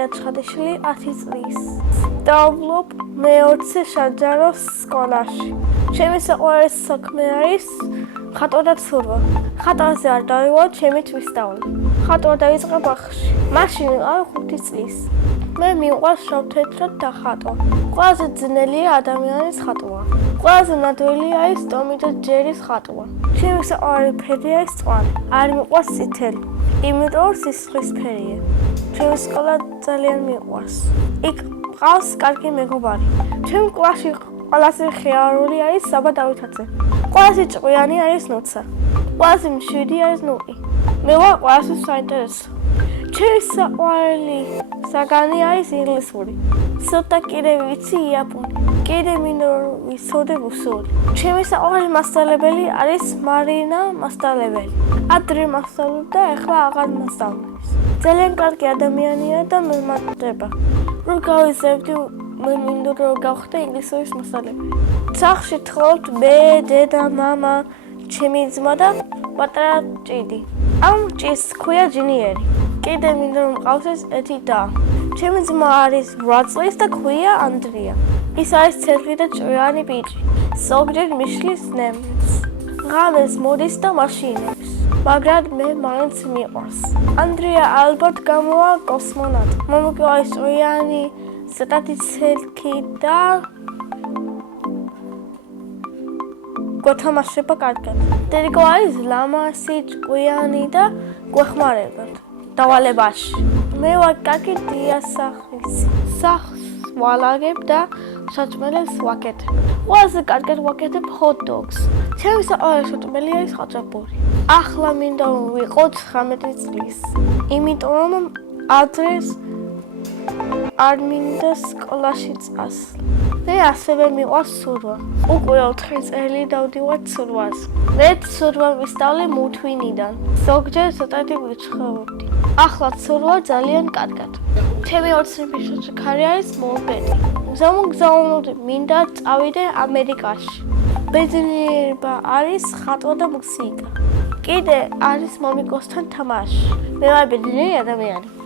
ანია ცხადიშვილი 10 წლის. სწავლობ მე-20 საჯარო სკოლაში. ჩემი საყვარელი საქმე არის ხატვა და ცურვა. ხატვაზე არ დავივალ, ჩემით ვისწავლე. ხატვა დავიწყე ბაღში. მაშინ ვიყავი 5 წლის. მე მიყვარს შავ-თეთრად დახატვა. ყველაზე ძნელია ადამიანის ხატვა. ყველაზე ნადველი არის ტომი და ჯერის ხატვა. ჩემი საყვარელი ფერი არის წვანი. არ მიყვარს წითელი, იმიტომ რომ სისხლისფერია. ჩემი სკოლა ძალიან მიყვარს. იქ მყავს კარგი მეგობარი. ჩემ კლასში ყველაზე ხეარული არის საბა დავითაძე. ყველაზე ჭკვიანი არის ნუცა. ყველაზე მშვიდი არის ნუყი. მე ვარ ყველაზე საინტერესო. ჩემი საყვარელი საგანი არის ინგლისური. ცოტა კიდე ვიცი იაპონური. კიდე მინდა ვიცოდე რუსული. ჩემი საყვარელი მასწავლებელი არის მარინა მასწავლებელი. ადრე მასწავლობდა, ახლა აღარ მასწავლებლის. ძალიან კარგი ადამიანია და მემატება. რომ გავიზრდებდი, მე მინდა რომ გავხდე ინგლისურის მასწავლებელი. სახლში თხოვთ მე, დედა, მამა, ჩემი ძმა და პატარა ჭიდი. ამ ჭის ქვია ჯინიერი. კიდე მინდა რომ მყავდეს ერთი და. ჩემი ძმა არის 8 წლის და ქვია ანდრია. ის არის ცეცხლი და ჭკვიანი ბიჭი. ზოგჯერ მიშლის ნემს. ღამეს მოდის და მაშინებს. მაგრამ მე მაინც მიყვარს. ანდრია ალბათ გამოვა კოსმონავტი. მომიგო არის ჭკვიანი, ზედათი ცეცხლი და გოთამაშება კარგად. დედიკო არის ლამაზი, ჭკვიანი და გვეხმარებათ დავალებაში. მე ვარ კარგი დიასახლისი. სახლს ვალაგებ და საჭმელებს ვაკეთებ. ყველაზე კარგად ვაკეთებ hot-dogs. ჩემი საყვარელი საჭმელი არის ხაჭაპური. ახლა მინდა რომ ვიყო 19 წლის. იმიტომ რომ ადრეს არ მინდა სკოლაში წასვლა. მე ასევე მიყვარს ცურვა. უკვე 4 წელი დავდივარ ცურვაზე. მე ცურვა ვისწავლე მუთვინიდან. ზოგჯერ ცოტათი ვიჩხერებდი. ახლა ცურვა ძალიან კარგად. ჩემი ოცნებაში შეხარი არის მოპედი. გზავნოდი მინდა წავიდე ამერიკაში. ბედნიერება არის ხატვა და მუსიკა. კიდე არის მომიკოსთან თამაში. მე ვარ ბედნიერი ადამიანი.